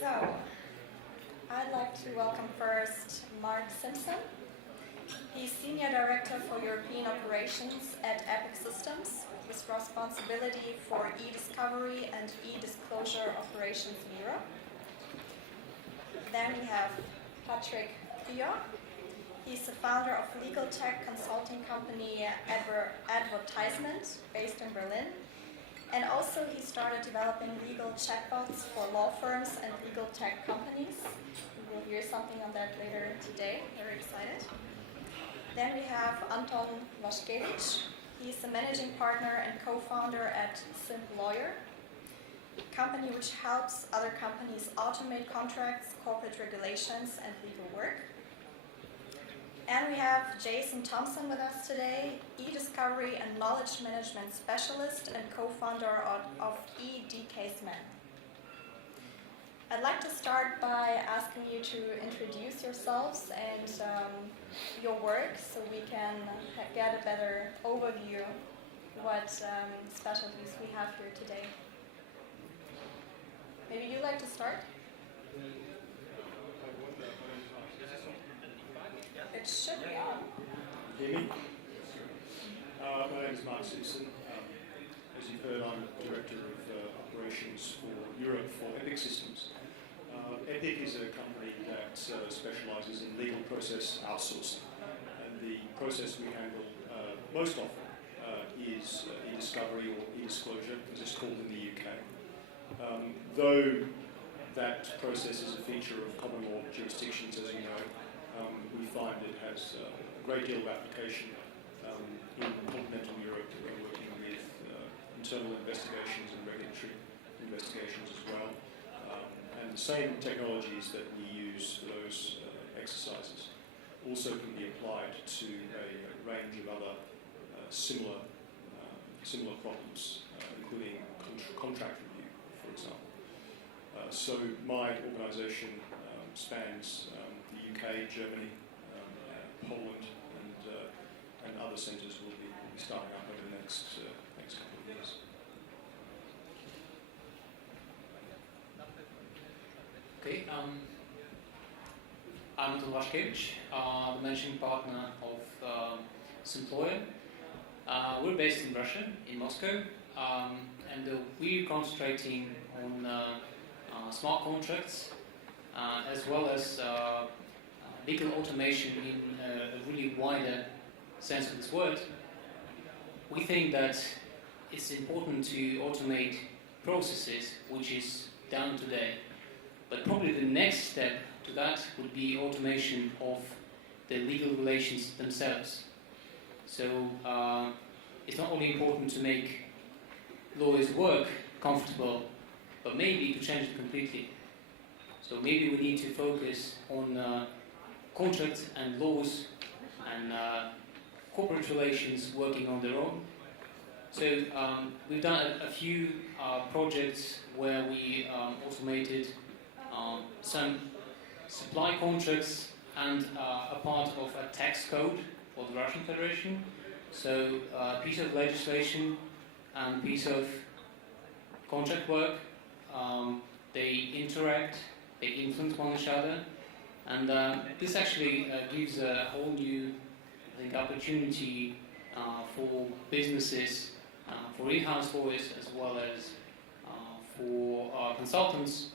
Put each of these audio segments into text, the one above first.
So, I'd like to welcome first Mark Simpson. He's Senior Director for European Operations at Epic Systems, with responsibility for e-discovery and e-disclosure operations in Europe. Then we have Patrick Fior. He's the founder of legal tech consulting company Advertisement, based in Berlin. And also he started developing legal chatbots for law firms and legal tech companies. We will hear something on that later today. Very excited. Then we have Anton Waszkiewicz. He's the managing partner and co-founder at SimpLawyer, a company which helps other companies automate contracts, corporate regulations, and legal work. And we have Jason Thompson with us today, e-discovery and knowledge management specialist and co-founder of eDcaseman. I'd like to start by asking you to introduce yourselves and your work so we can get a better overview of what specialties we have here today. Maybe you'd like to start? It should be on. Hear me? My name is Mark Simpson. As you've heard, I'm Director of Operations for Europe for Epic Systems. Epic is a company that specialises in legal process outsourcing. And the process we handle most often is e-discovery or e-disclosure, as it's called in the UK. Though that process is a feature of common law jurisdictions, as you know, we find it has a great deal of application in continental Europe. We're working with internal investigations and regulatory investigations as well. And the same technologies that we use for those exercises also can be applied to a range of other similar problems, including contract review, for example. So my organisation spans the UK, Germany, Poland, and other centres will be starting up over the next couple of years. Okay, I'm Anton Waszkiewicz, the managing partner of SimpLawyer. We're based in Russia, in Moscow, and we're concentrating on smart contracts as well as legal automation in a really wider sense of this word. We think that it's important to automate processes which is done today. But probably the next step to that would be automation of the legal relations themselves. So it's not only important to make lawyers' work comfortable, but maybe to change it completely. So maybe we need to focus on contracts and laws and corporate relations working on their own. So we've done a few projects where we automated some supply contracts and a part of a tax code for the Russian Federation. So a piece of legislation and piece of contract work, they interact, they influence one another, and this actually gives a whole new, I think, opportunity for businesses, for in-house lawyers, as well as for consultants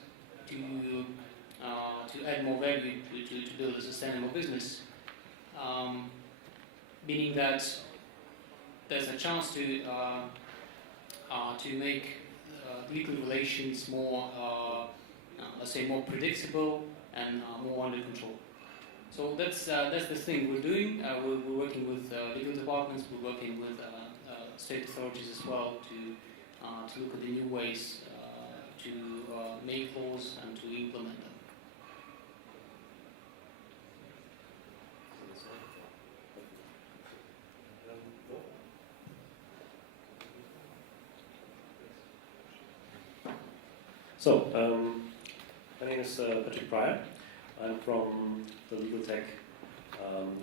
to add more value to build a sustainable business. Meaning that there's a chance to make legal relations more, let's say, more predictable and more under control. So that's the thing we're doing. We're working with legal departments. We're working with state authorities as well to look at the new ways to make laws and to implement them. So, my name is Patrick Pryor. I'm from the legal tech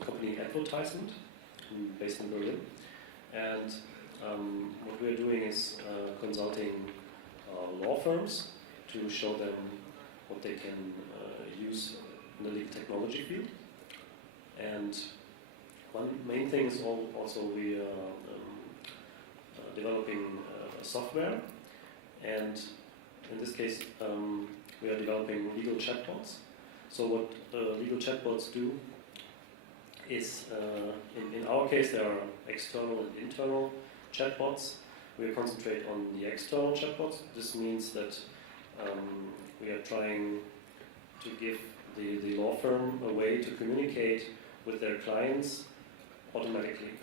company Advertisement, based in Berlin. And what we're doing is consulting law firms to show them what they can use in the legal technology field. And one main thing is also we are developing software, and in this case we are developing legal chatbots. So what legal chatbots do is, in our case, there are external and internal chatbots. We concentrate on the external chatbots. This means that we are trying to give the law firm a way to communicate with their clients automatically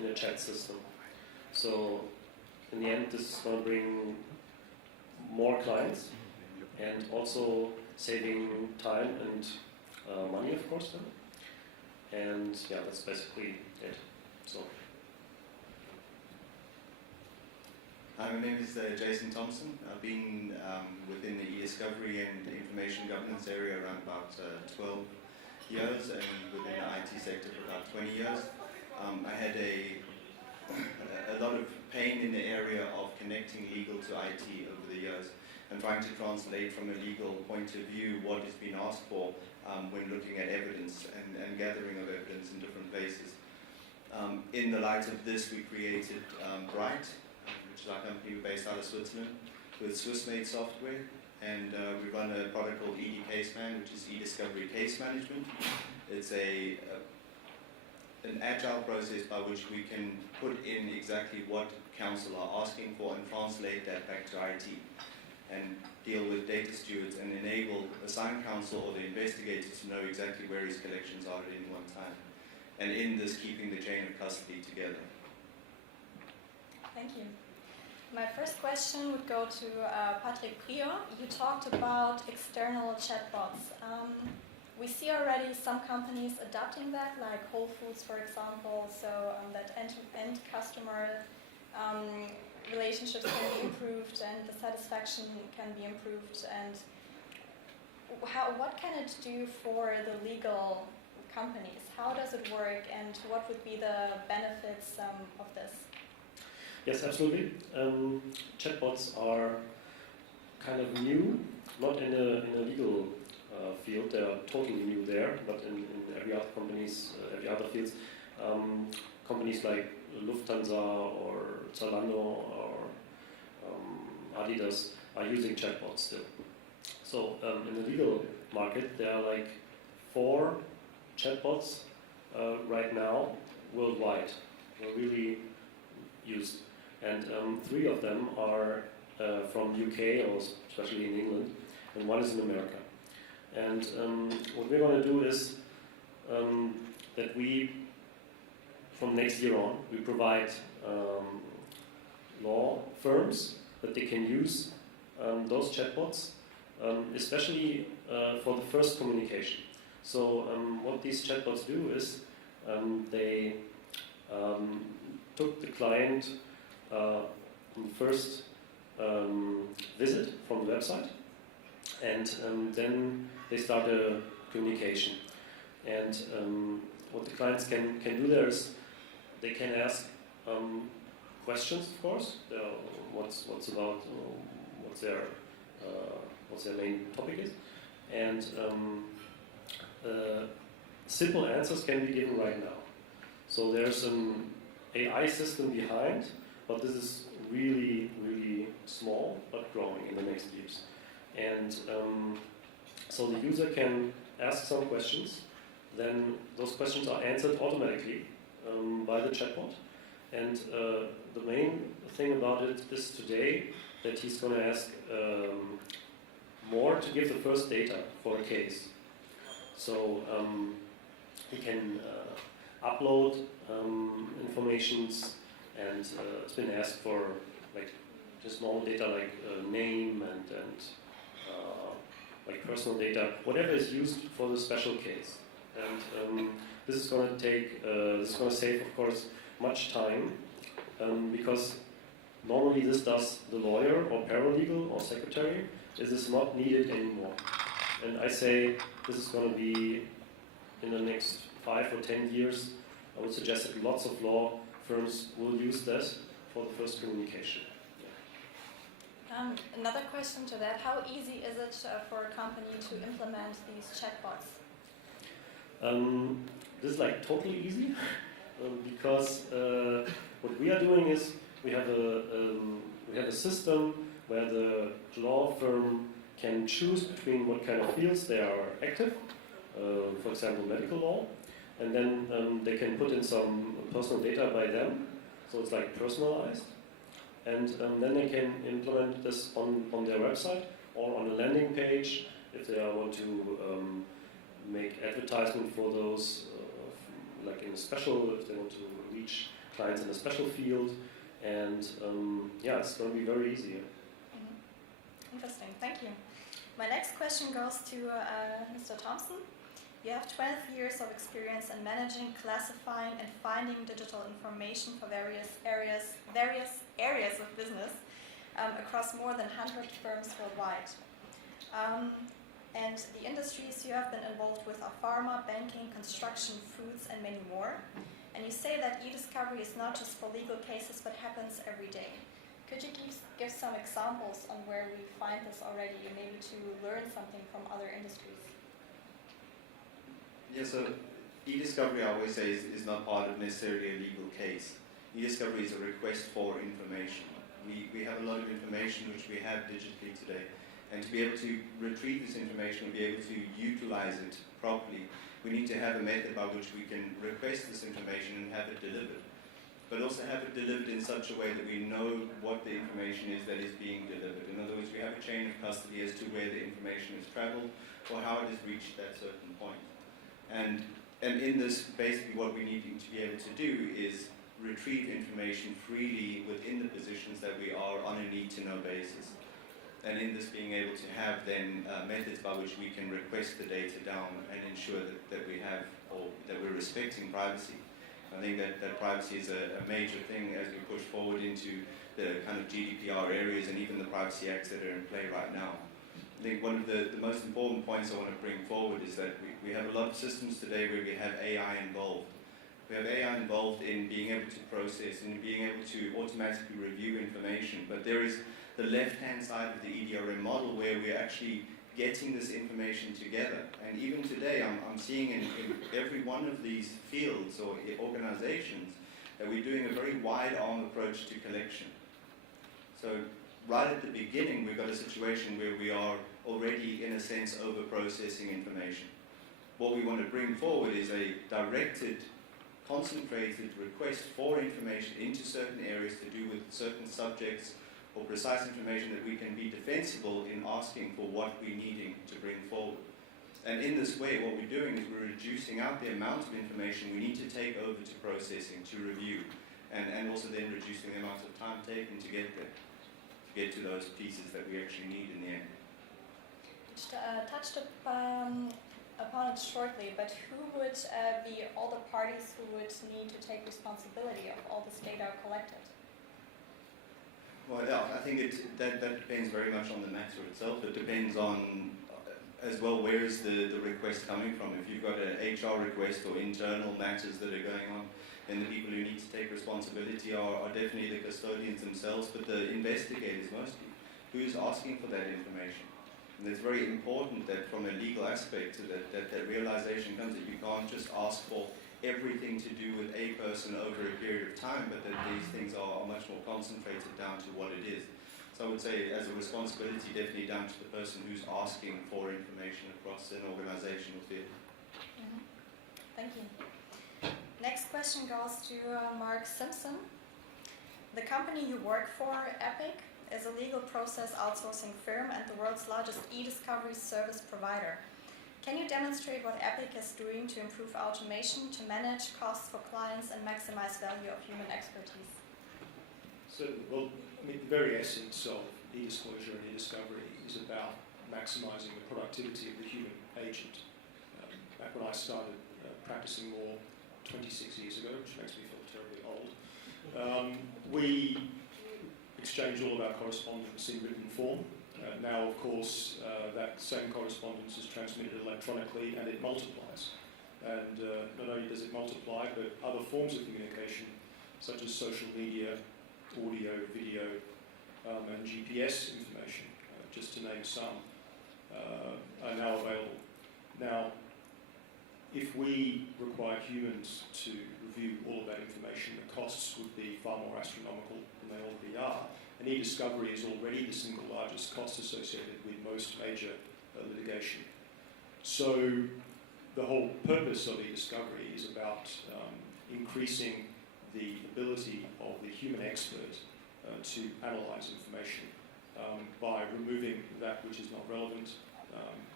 in a chat system. So in the end, this is going to bring more clients and also saving time and money, of course. And yeah, that's basically it. So. Hi, my name is Jason Thompson. I've been within the e-discovery and information governance area around about 12 years, and within the IT sector for about 20 years. I had a lot of pain in the area of connecting legal to IT over the years, and trying to translate from a legal point of view what is being asked for when looking at evidence and gathering of evidence in different places. In the light of this, we created Bright, which is our company based out of Switzerland, with Swiss-made software, and we run a product called ED CaseMan, which is e-discovery case management. It's an agile process by which we can put in exactly what counsel are asking for and translate that back to IT, and deal with data stewards and enable assigned counsel or the investigator to know exactly where his collections are at any one time, and in this keeping the chain of custody together. Thank you. My first question would go to Patrick Prior. You talked about external chatbots. We see already some companies adopting that, like Whole Foods, for example, so that end-to-end customer relationships can be improved and the satisfaction can be improved. And what can it do for the legal companies? How does it work, and what would be the benefits of this? Yes, absolutely. Chatbots are kind of new, not in a legal field. They are totally new there, but in every other every other fields, companies like Lufthansa or Zalando or Adidas are using chatbots still. So in the legal market, there are like 4 chatbots right now worldwide, really used. And 3 of them are from UK, or especially in England, and 1 is in America. And what we're going to do is that we, from next year on, we provide law firms that they can use those chatbots, especially for the first communication. So what these chatbots do is they took the client on the first visit from the website, and then they start a communication. And what the clients can do there is they can ask questions, of course. What's their main topic is, and simple answers can be given right now. So there's an AI system behind, but this is really, really small, but growing in the next years. And so the user can ask some questions, then those questions are answered automatically by the chatbot. And the main thing about it is today that he's going to ask more to give the first data for a case. So he can upload informations, and it's been asked for like just normal data like name and like personal data, whatever is used for the special case. And this is going to save, of course, much time, because normally this does the lawyer or paralegal or secretary. This is not needed anymore. And I say this is going to be in the next 5 or 10 years. I would suggest that lots of law firms will use that for the first communication. Another question to that, how easy is it for a company to implement these chatbots? This is like totally easy because what we are doing is we have a system where the law firm can choose between what kind of fields they are active, for example medical law, and then they can put in some personal data by them, so it's like personalized, and then they can implement this on their website or on a landing page if they want to make advertisement for those, like in a special, if they want to reach clients in a special field, and yeah, it's going to be very easy. Interesting, thank you. My next question goes to Mr. Thompson. You have 12 years of experience in managing, classifying, and finding digital information for various areas of business across more than 100 firms worldwide. And the industries you have been involved with are pharma, banking, construction, foods, and many more. And you say that e-discovery is not just for legal cases, but happens every day. Could you give some examples on where we find this already, and maybe to learn something from other industries? Yeah, so e-discovery, I always say, is not part of necessarily a legal case. E-discovery is a request for information. We have a lot of information which we have digitally today, and to be able to retrieve this information and be able to utilize it properly, we need to have a method by which we can request this information and have it delivered, but also have it delivered in such a way that we know what the information is that is being delivered. In other words, we have a chain of custody as to where the information has traveled or how it has reached that certain point. And in this, basically what we need to be able to do is retrieve information freely within the positions that we are on a need-to-know basis. And in this, being able to have then methods by which we can request the data down and ensure that we have, or that we're respecting privacy. I think that privacy is a major thing as we push forward into the kind of GDPR areas and even the privacy acts that are in play right now. I think one of the most important points I want to bring forward is that we have a lot of systems today where we have AI involved. We have AI involved in being able to process and being able to automatically review information, but there is the left-hand side of the EDRM model where we're actually getting this information together. And even today, I'm seeing in every one of these fields or organizations that we're doing a very wide-arm approach to collection. So right at the beginning, we've got a situation where we are already, in a sense, over-processing information. What we want to bring forward is a directed, concentrated request for information into certain areas to do with certain subjects or precise information that we can be defensible in asking for what we're needing to bring forward. And in this way, what we're doing is we're reducing out the amount of information we need to take over to processing, to review, and also then reducing the amount of time taken to get there, to get to those pieces that we actually need in the end. Touched upon it shortly, but who would be all the parties who would need to take responsibility of all this data collected? Well, yeah, I think that depends very much on the matter itself. It depends on, as well, where is the request coming from. If you've got an HR request or internal matters that are going on, then the people who need to take responsibility are definitely the custodians themselves, but the investigators mostly. Who's asking for that information? And it's very important that from a legal aspect that realization comes that you can't just ask for everything to do with a person over a period of time, but that these things are much more concentrated down to what it is. So I would say, as a responsibility, definitely down to the person who's asking for information across an organizational field. Mm-hmm. Thank you. Next question goes to Mark Simpson. The company you work for, Epic, is a legal process outsourcing firm and the world's largest e-discovery service provider. Can you demonstrate what Epic is doing to improve automation, to manage costs for clients, and maximize value of human expertise? So, well, I mean, the very essence of e-disclosure and e-discovery is about maximising the productivity of the human agent. Back when I started practicing law 26 years ago, which makes me feel terribly old, we exchanged all of our correspondence in written form. Now, of course, that same correspondence is transmitted electronically and it multiplies. And not only does it multiply, but other forms of communication, such as social media, audio, video, and GPS information, to name some, are now available. Now, if we required humans to review all of that information, the costs would be far more astronomical than they already are. And e-discovery is already the single largest cost associated with most major litigation. So the whole purpose of e-discovery is about increasing the ability of the human expert to analyse information by removing that which is not relevant,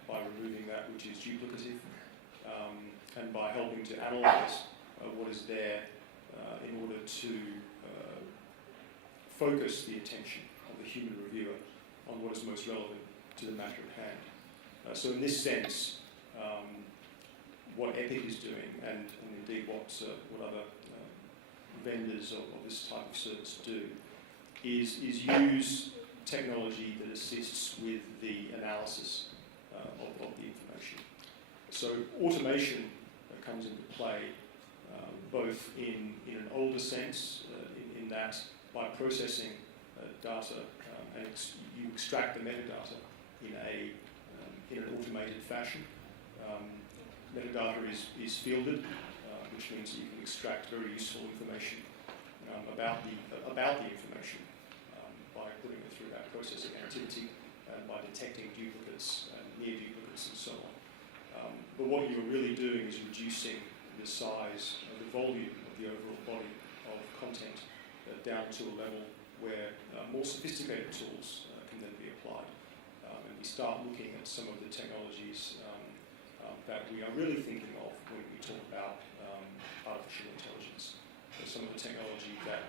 by removing that which is duplicative, and by helping to analyse what is there in order to focus the attention of the human reviewer on what is most relevant to the matter at hand. So in this sense, what EPIC is doing, and indeed what other vendors of this type of service do, is use technology that assists with the analysis of the information. So automation comes into play both in an older sense, in that by processing data and you extract the metadata in an automated fashion. Metadata is fielded, which means you can extract very useful information about the information by putting it through that processing activity and by detecting duplicates and near duplicates and so on. But what you're really doing is reducing the size and the volume of the overall body of content down to a level where more sophisticated tools can then be applied. And we start looking at some of the technologies that we are really thinking of when we talk about artificial intelligence. Some of the technology that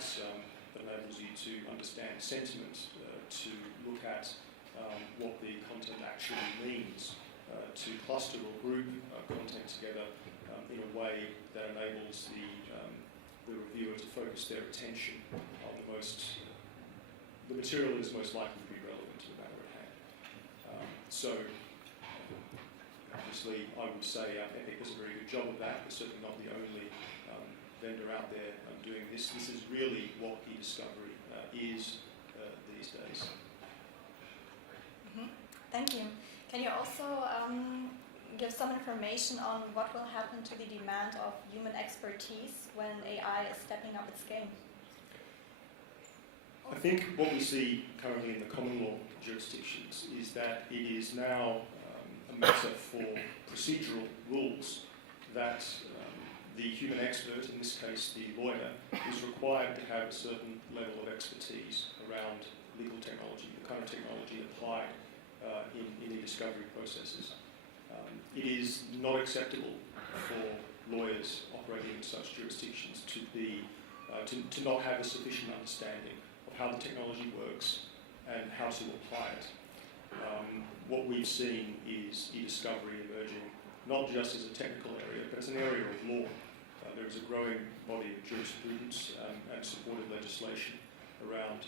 enables you to understand sentiment, to look at what the content actually means, to cluster or group content together in a way that enables the reviewer to focus their attention on the material that is most likely to be relevant to the matter at hand. So, obviously, I would say EPIC does a very good job of that. We're certainly not the only vendor out there doing this. This is really what e-discovery is these days. Mm-hmm. Thank you. Can you also give some information on what will happen to the demand of human expertise when AI is stepping up its game? I think what we see currently in the common law jurisdictions is that it is now a matter for procedural rules that the human expert, in this case the lawyer, is required to have a certain level of expertise around legal technology, the kind of technology applied in e-discovery processes. It is not acceptable for lawyers operating in such jurisdictions to not have a sufficient understanding of how the technology works and how to apply it. What we've seen is e-discovery emerging not just as a technical area, but as an area of law. There is a growing body of jurisprudence and supportive legislation around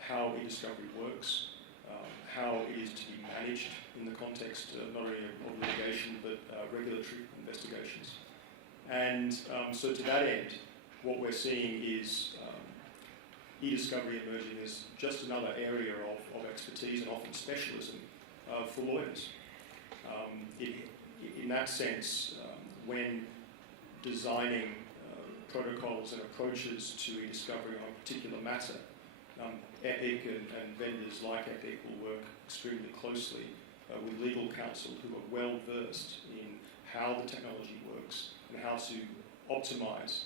how e-discovery works, how it is to be managed in the context not only of litigation but regulatory investigations. And so to that end, what we're seeing is e-discovery emerging as just another area of expertise and often specialism for lawyers. In that sense, when designing protocols and approaches to e-discovery on a particular matter, EPIC and vendors like EPIC will work extremely closely with legal counsel who are well versed in how the technology works and how to optimise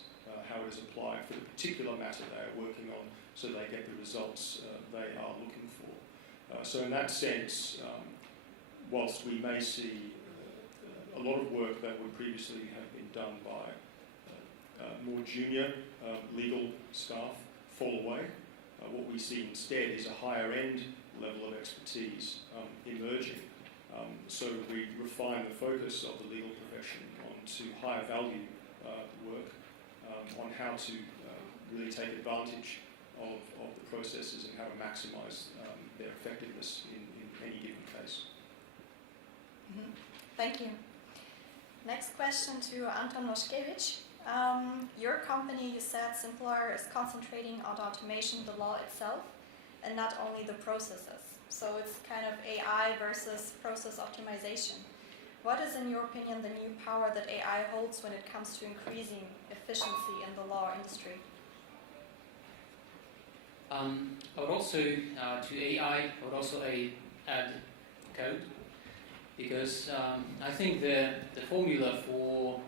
how it is applied for the particular matter they are working on so they get the results they are looking for. So in that sense, whilst we may see a lot of work that would previously have been done by more junior legal staff fall away, what we see instead is a higher end level of expertise emerging. So we refine the focus of the legal profession onto higher value work, on how to really take advantage of the processes and how to maximise their effectiveness in any given case. Mm-hmm. Thank you. Next question to Anton Noszkiewicz. Your company, you said, Simplaware is concentrating on automation, the law itself, and not only the processes. So it's kind of AI versus process optimization. What is, in your opinion, the new power that AI holds when it comes to increasing efficiency in the law industry? I would also, to AI, I would also add code, because I think the formula for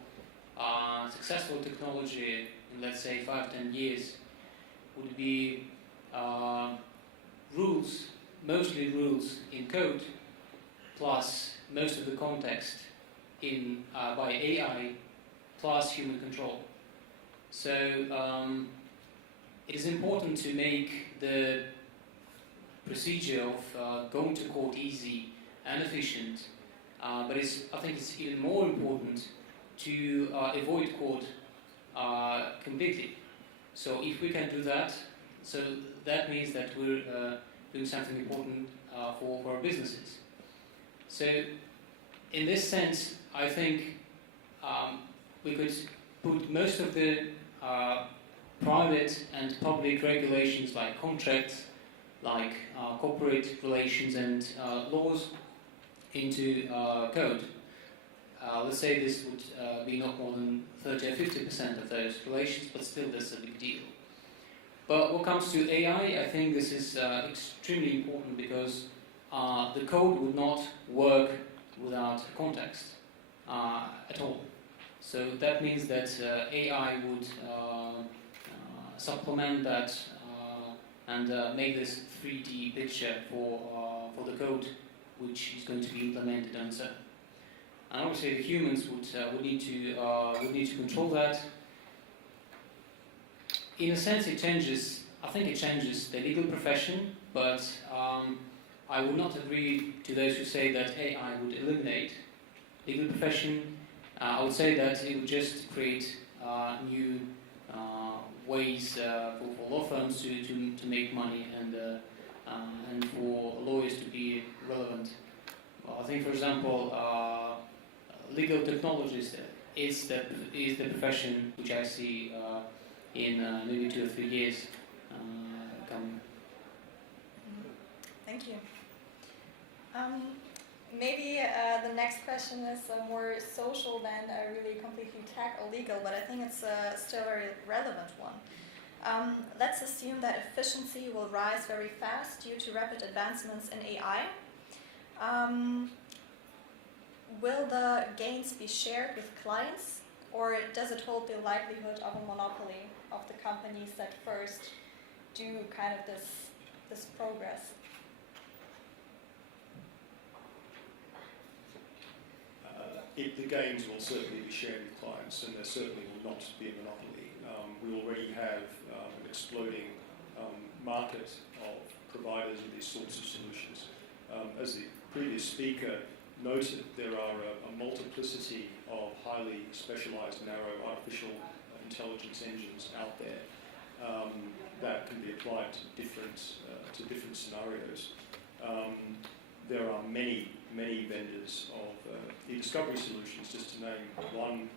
successful technology in, let's say, 5-10 years would be rules, mostly rules in code, plus most of the context in by AI, plus human control. So it is important to make the procedure of going to court easy and efficient, but I think it's even more important to avoid court completely. So if we can do that, so that means that we're doing something important for our businesses. So in this sense, I think we could put most of the private and public regulations like contracts, like corporate relations and laws into code. Let's say this would be not more than 30 or 50% of those relations, but still that's a big deal. But what comes to AI, I think this is extremely important because the code would not work without context at all. So that means that AI would supplement that and make this 3D picture for the code which is going to be implemented and so. And obviously the humans would need to control that. In a sense, it changes. I think it changes the legal profession, but I would not agree to those who say that AI would eliminate legal profession. I would say that it would just create new ways for law firms to make money and for lawyers to be relevant. Well, I think, for example, legal technologist is the profession which I see in maybe 2 or 3 years coming. Thank you. Maybe the next question is more social than really completely tech or legal, but I think it's still a very relevant one. Let's assume that efficiency will rise very fast due to rapid advancements in AI. Will the gains be shared with clients, or does it hold the likelihood of a monopoly of the companies that first do kind of this progress? The gains will certainly be shared with clients, and there certainly will not be a monopoly. We already have an exploding market of providers of these sorts of solutions. As the previous speaker noted, there are a multiplicity of highly specialized, narrow artificial intelligence engines out there that can be applied to different scenarios. There are many vendors of e-discovery solutions, just to name one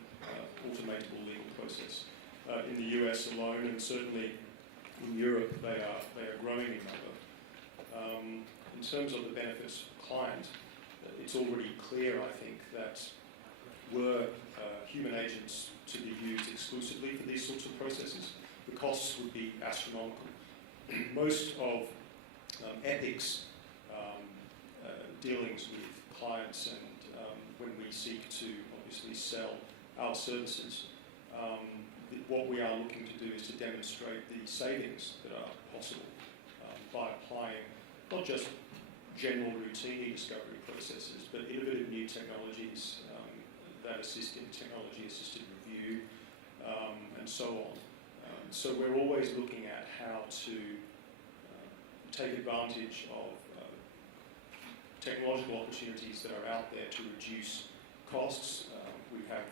automatable legal process. In the US alone, and certainly in Europe, they are growing in number. In terms of the benefits for the client, it's already clear, I think, that were human agents to be used exclusively for these sorts of processes, the costs would be astronomical. Most of ethics dealings with clients and when we seek to obviously sell our services, what we are looking to do is to demonstrate the savings that are possible by applying not just general routine e-discovery processes, but innovative new technologies that assist in technology-assisted review and so on. So we're always looking at how to take advantage of technological opportunities that are out there to reduce costs. We have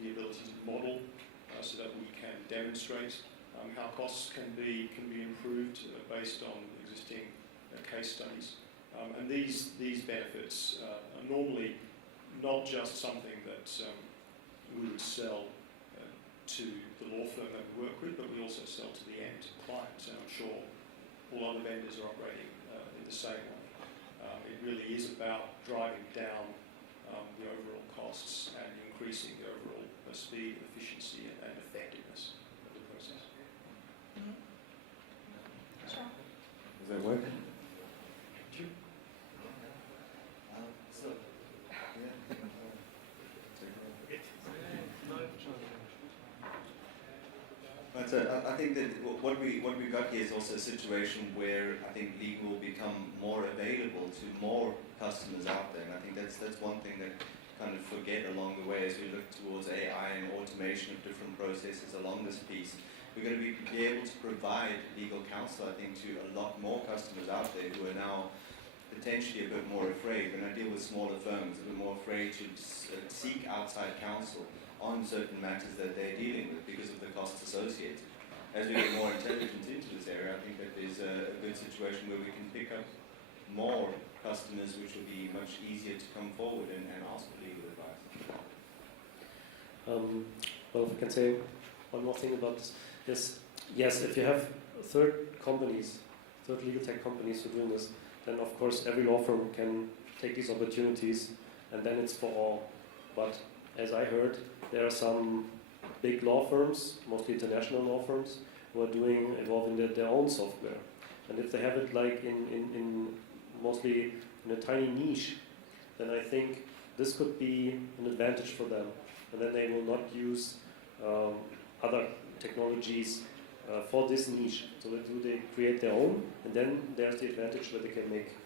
the ability to model so that we can demonstrate how costs can be improved based on existing case studies. And these benefits are normally not just something that we would sell to the law firm that we work with, but we also sell to the end client. And I'm sure all other vendors are operating in the same way. it really is about driving down the overall costs and increasing the overall speed, efficiency, and effectiveness of the process. Sure. Does that work? So, yeah. But I think that what we got here is also a situation where I think legal will become more available to more customers out there, and I think that's one thing that kind of forget along the way as we look towards AI and automation of different processes along this piece. We're going to be able to provide legal counsel, I think, to a lot more customers out there who are now potentially a bit more afraid. When I deal with smaller firms, a bit more afraid to seek outside counsel on certain matters that they're dealing with because of the costs associated. As we get more intelligence into this area, I think that there's a good situation where we can pick up more customers, which will be much easier to come forward and ask for legal advice. Well, if I can say one more thing about this. Yes, if you have third legal tech companies who are doing this, then of course every law firm can take these opportunities, and then it's for all. But as I heard, there are some big law firms, mostly international law firms, who are involving their own software. And if they have it like in mostly in a tiny niche, then I think this could be an advantage for them. And then they will not use other technologies for this niche. So they create their own, and then there's the advantage where they can make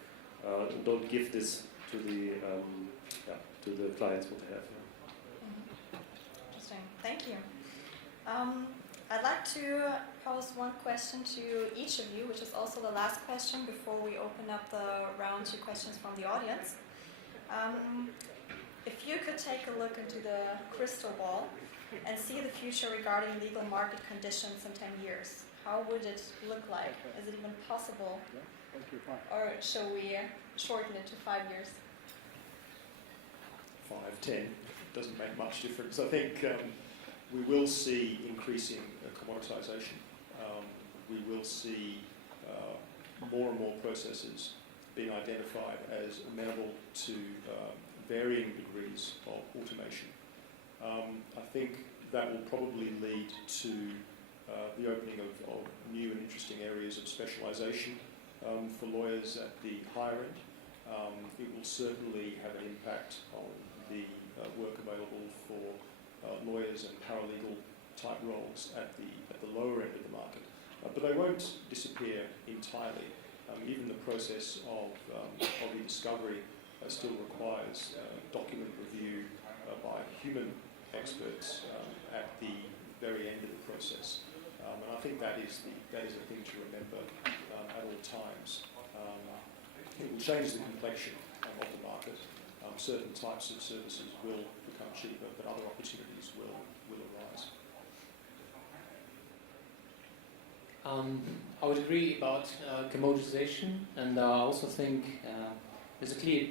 don't give this to the clients what they have. Interesting. Thank you. I'd like to pose one question to each of you, which is also the last question before we open up the round to questions from the audience. If you could take a look into the crystal ball and see the future regarding legal market conditions in 10 years, how would it look like? Is it even possible? Or shall we shorten it to 5 years? 5, 10, doesn't make much difference. I think we will see increasing commoditisation. We will see more and more processes being identified as amenable to varying degrees of automation. I think that will probably lead to the opening of new and interesting areas of specialisation for lawyers at the higher end. It will certainly have an impact on the work available for lawyers and paralegal type roles at the lower end of the market. But they won't disappear entirely. Even the process of e-discovery still requires document review by human experts at the very end of the process. And I think that is a thing to remember at all times. It will change the complexion of the market. Certain types of services will become cheaper, but other opportunities will arise. I would agree about commoditization, and I also think there's a clear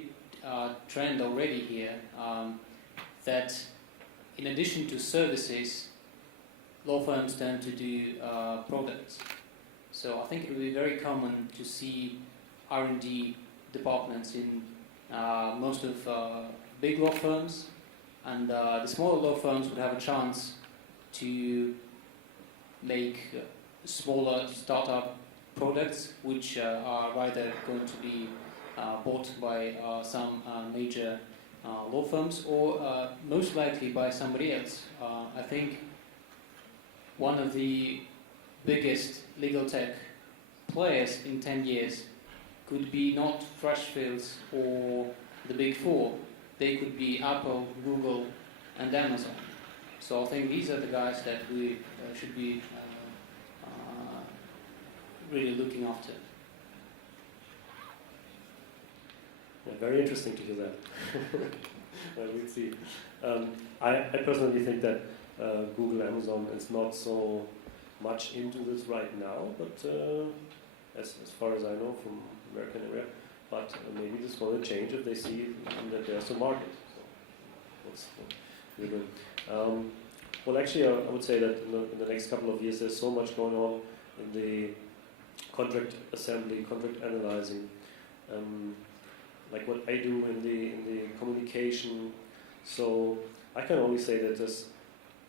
trend already here that in addition to services, law firms tend to do products. So I think it will be very common to see R&D departments in most of big law firms, and the smaller law firms would have a chance to make smaller startup products which are either going to be bought by some major law firms or most likely by somebody else. I think one of the biggest legal tech players in 10 years could be not Freshfields or the Big Four. They could be Apple, Google, and Amazon. So I think these are the guys that we should be really looking after. Yeah, very interesting to hear that. We'll see. I personally think that Google, Amazon is not so much into this right now, but as far as I know from American area, but maybe this will change if they see that there's a market. So that's really good. Well, actually, I would say that in the next couple of years, there's so much going on in the contract assembly, contract analyzing. like what I do in the communication. So I can only say that there's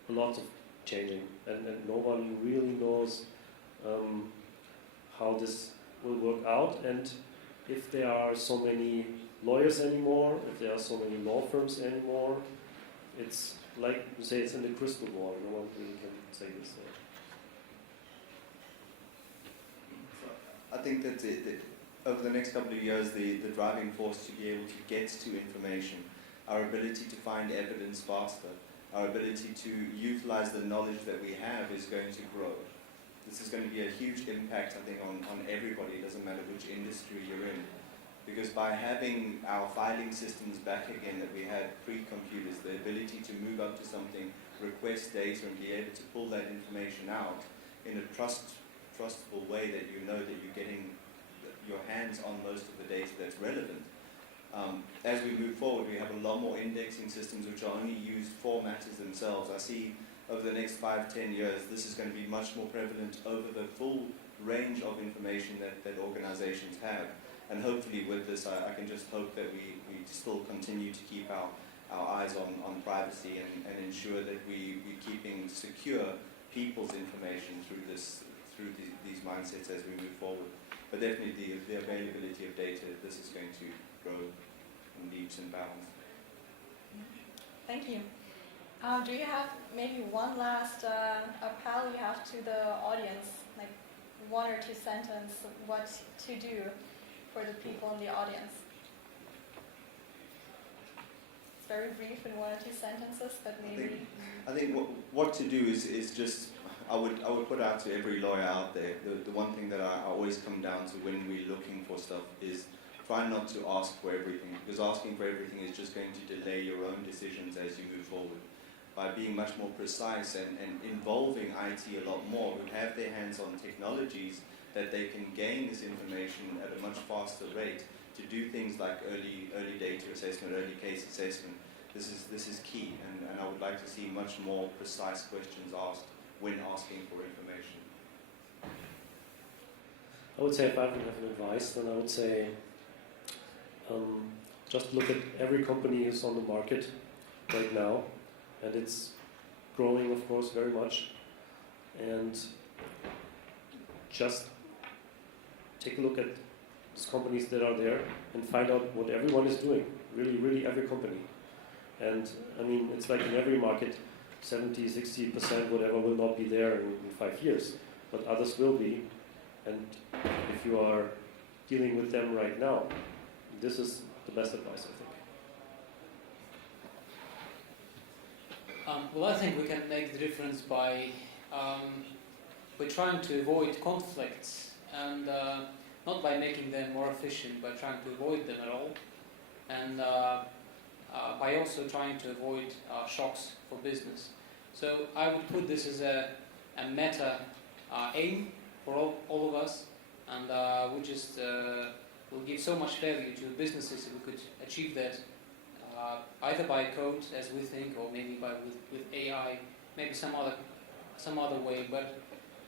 lots of changing, and no one really knows how this will work out, and if there are so many lawyers anymore, if there are so many law firms anymore. It's like you say, it's in the crystal ball. No one really can say this. I think that over the next couple of years, the driving force to be able to get to information, our ability to find evidence faster, our ability to utilize the knowledge that we have is going to grow. This is going to be a huge impact, I think, on everybody. It doesn't matter which industry you're in. Because by having our filing systems back again that we had pre-computers, the ability to move up to something, request data, and be able to pull that information out in a trustful way that you know that you're getting your hands on most of the data that's relevant. As we move forward, we have a lot more indexing systems which are only used for matters themselves. I see over the next 5-10 years, this is going to be much more prevalent over the full range of information that organizations have. And hopefully with this, I can just hope that we still continue to keep our eyes on privacy and ensure that we're keeping secure people's information through these mindsets as we move forward. But definitely the availability of data, this is going to grow in leaps and bounds. Thank you. Do you have maybe one last appel you have to the audience, like 1 or 2 sentences, what to do for the people in the audience? It's very brief in 1 or 2 sentences, but maybe. I think what to do is just, I would put out to every lawyer out there, the one thing that I always come down to when we're looking for stuff is try not to ask for everything, because asking for everything is just going to delay your own decisions as you move forward. By being much more precise and involving IT a lot more, who have their hands on technologies that they can gain this information at a much faster rate to do things like early data assessment, early case assessment. This is key, and I would like to see much more precise questions asked when asking for information. I would say if I would have an advice, then I would say just look at every company who's on the market right now, and it's growing, of course, very much. And just take a look at these companies that are there and find out what everyone is doing. Really, really every company. And I mean, it's like in every market, 70, 60%, whatever, will not be there in 5 years, but others will be. And if you are dealing with them right now, this is the best advice, I think. Well, I think we can make the difference by trying to avoid conflicts, and not by making them more efficient, but trying to avoid them at all, and by also trying to avoid shocks for business. So I would put this as a meta aim for all of us, and we just will give so much value to businesses if we could achieve that, either by code, as we think, or maybe with AI, maybe some other way. But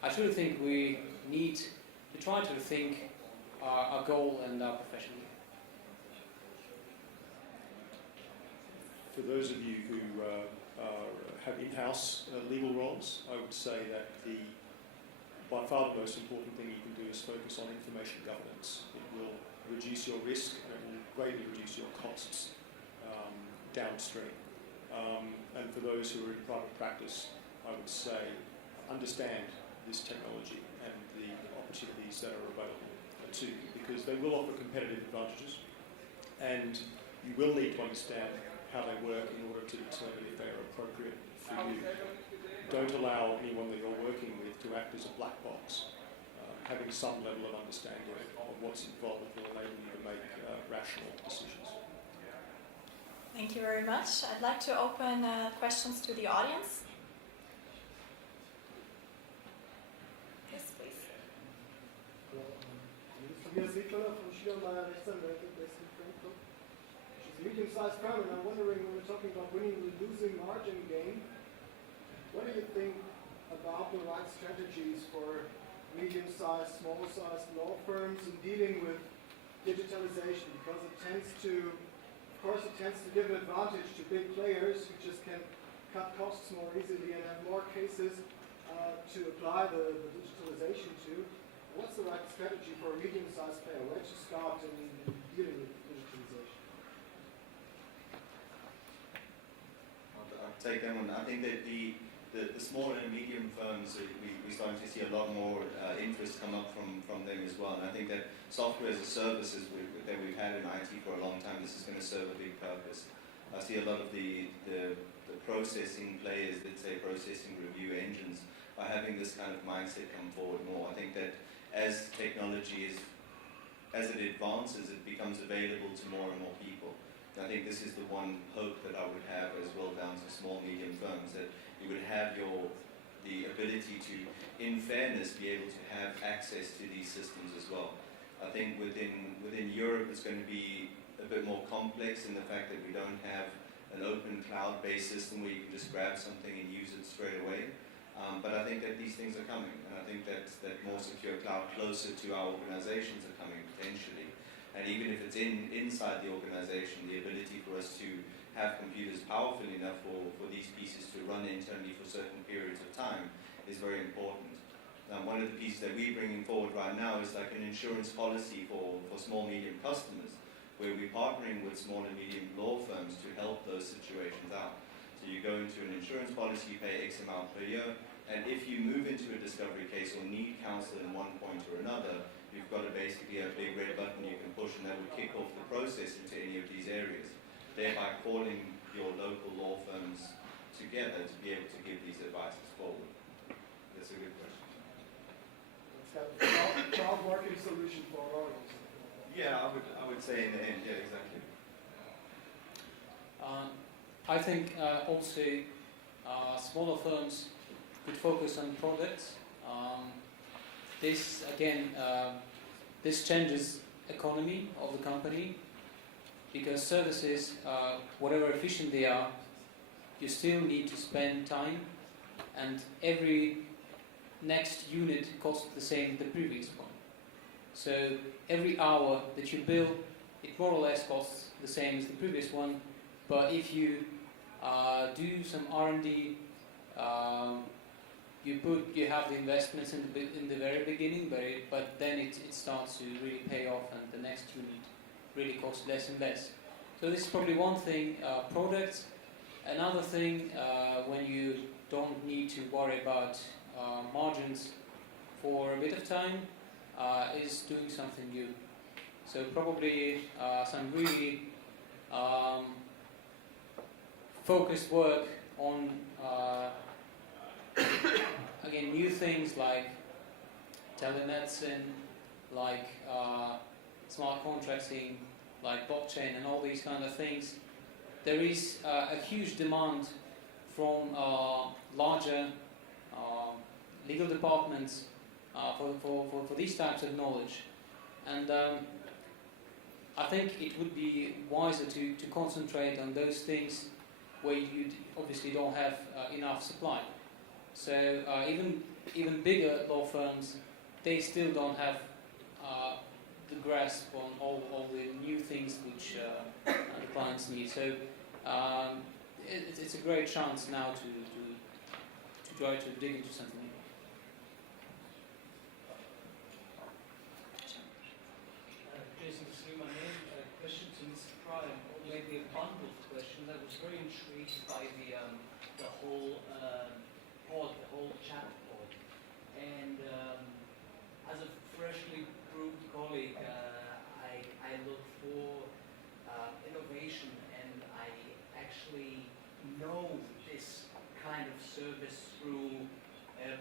I truly think we need to try to think our goal and our profession. For those of you who have in-house legal roles, I would say that by far the most important thing you can do is focus on information governance. It will reduce your risk and it will greatly reduce your costs downstream. And for those who are in private practice, I would say understand this technology and the opportunities that are available to you, because they will offer competitive advantages, and you will need to understand how they work in order to determine if they are appropriate for you. Don't allow anyone that you're working with to act as a black box. Having some level of understanding of what's involved will enable you to make rational decisions. Thank you very much. I'd like to open questions to the audience. Yes, please. Tobias Wickler from Schiermeier Rechtsanwälte based in Frankfurt. She's a medium-sized firm, and I'm wondering, when we're talking about winning and losing margin game, what do you think about the right strategies for medium-sized, small-sized law firms in dealing with digitalization? Because it tends to course, it tends to give an advantage to big players who just can cut costs more easily and have more cases to apply the digitalization to. What's the right strategy for a medium-sized player? Where to start in dealing with digitalization? I'll take that one. I think that the small and medium firms, we're starting to see a lot more interest come up from them as well. And I think that software as a service that we've had in IT for a long time, this is going to serve a big purpose. I see a lot of the processing players, let's say processing review engines, are having this kind of mindset come forward more. I think that as technology as it advances, it becomes available to more and more people. And I think this is the one hope that I would have as well down to small, medium firms, that you would have the ability to, in fairness, be able to have access to these systems as well. I think within Europe it's going to be a bit more complex in the fact that we don't have an open cloud-based system where you can just grab something and use it straight away. But I think that these things are coming, and I think that more secure cloud closer to our organizations are coming potentially. And even if it's inside the organization, the ability for us to have computers powerful enough for these pieces to run internally for certain periods of time is very important. One of the pieces that we're bringing forward right now is like an insurance policy for small, medium customers, where we're partnering with small and medium law firms to help those situations out. So you go into an insurance policy, you pay X amount per year, and if you move into a discovery case or need counsel in one point or another, you've got basically a big red button you can push, and that will kick off the process into any of these areas, thereby calling your local law firms together to be able to give these advices forward. That's a good question. It's a cloud working solution for lawyers. Yeah, I would say in the end, yeah, exactly. I think also smaller firms could focus on products. This again, this changes economy of the company, because services, whatever efficient they are, you still need to spend time, and every next unit costs the same as the previous one. So every hour that you bill, it more or less costs the same as the previous one. But if you do some R&D, you have the investments in the very beginning, but then it starts to really pay off, and the next unit really costs less and less. So this is probably one thing, products. Another thing, when you don't need to worry about margins for a bit of time, is doing something new. So probably some really focused work on again, new things like telemedicine, like smart contracting, like blockchain, and all these kind of things. There is a huge demand from larger legal departments for these types of knowledge, and I think it would be wiser to concentrate on those things where you obviously don't have enough supply. So even bigger law firms, they still don't have the grasp on all the new things which the clients need. So it's a great chance now to try to dig into something new. Jason, to see my name, question to Mr. Pryor, or maybe a bundled question. I was very intrigued by the whole the whole chat pod. And as a freshly brewed colleague, I look for innovation, and I actually know this kind of service through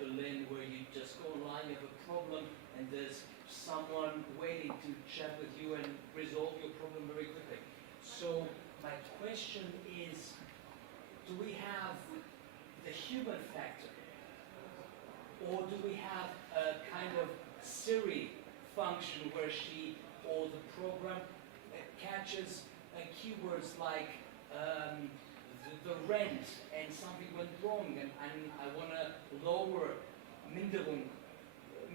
Berlin, where you just go online, you have a problem, and there's someone waiting to chat with you and resolve your problem very quickly. So my question is, do we have the human factor, or do we have a kind of Siri function where she, or the program, catches keywords like the rent, and something went wrong, and I want to lower Minderung,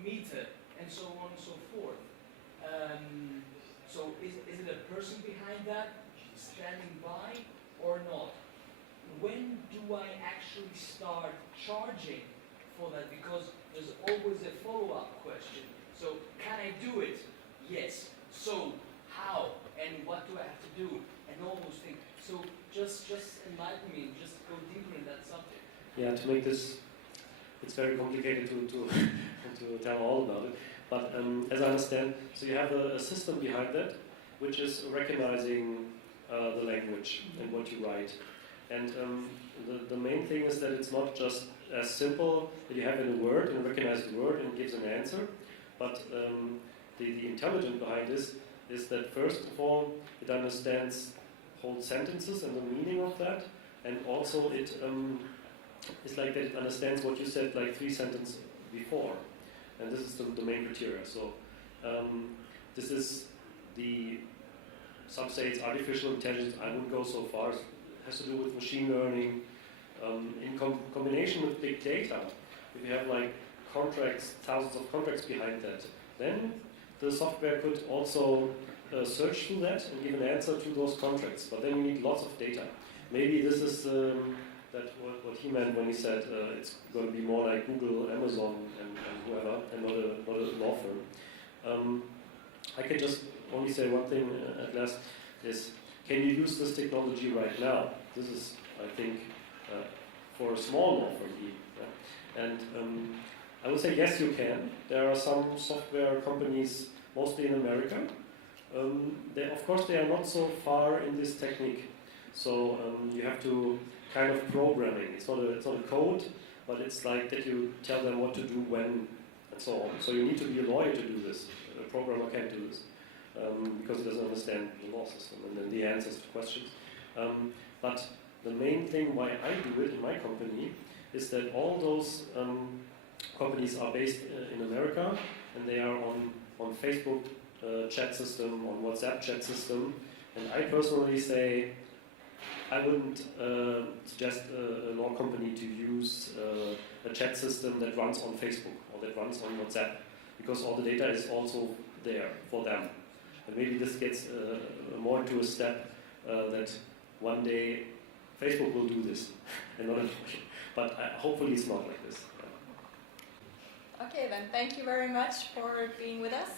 Miete, and so on and so forth. So is it a person behind that? standing by or not? When do I actually start charging for that? Because there's always a follow-up question. So, can I do it? Yes. So, how? And what do I have to do? And all those things. So, just enlighten me, just go deeper in that subject. Yeah, to make this, it's very complicated to to tell all about it. But as I understand, so you have a system behind that, which is recognizing the language and what you write. And the main thing is that it's not just as simple that you have in a word and recognize the word and gives an answer, but the intelligence behind this is that first of all it understands whole sentences and the meaning of that, and also it's like that it understands what you said like 3 sentences before, and this is the main criteria. So this is some say it's artificial intelligence. I wouldn't go so far. It has to do with machine learning in combination with big data. If you have like contracts, thousands of contracts behind that, then the software could also search through that and give an answer to those contracts. But then you need lots of data. Maybe this is what he meant when he said it's going to be more like Google, Amazon, and whoever, and not a law firm. I can just only say one thing at last is, can you use this technology right now? This is, I think, for a small law firm even. Yeah? And I would say yes, you can. There are some software companies, mostly in America. Of course, they are not so far in this technique. So you have to kind of programming. It's not a code, but it's like that you tell them what to do when, and so on. So you need to be a lawyer to do this. A programmer can't do this because he doesn't understand the law system and then the answers to questions. But the main thing why I do it in my company is that all those companies are based in America, and they are on Facebook chat system, on WhatsApp chat system, and I personally say I wouldn't suggest a law company to use a chat system that runs on Facebook or that runs on WhatsApp, because all the data is also there for them. And maybe this gets more into a step that one day Facebook will do this, and not a lawyer. But hopefully it's not like this. Okay, then thank you very much for being with us.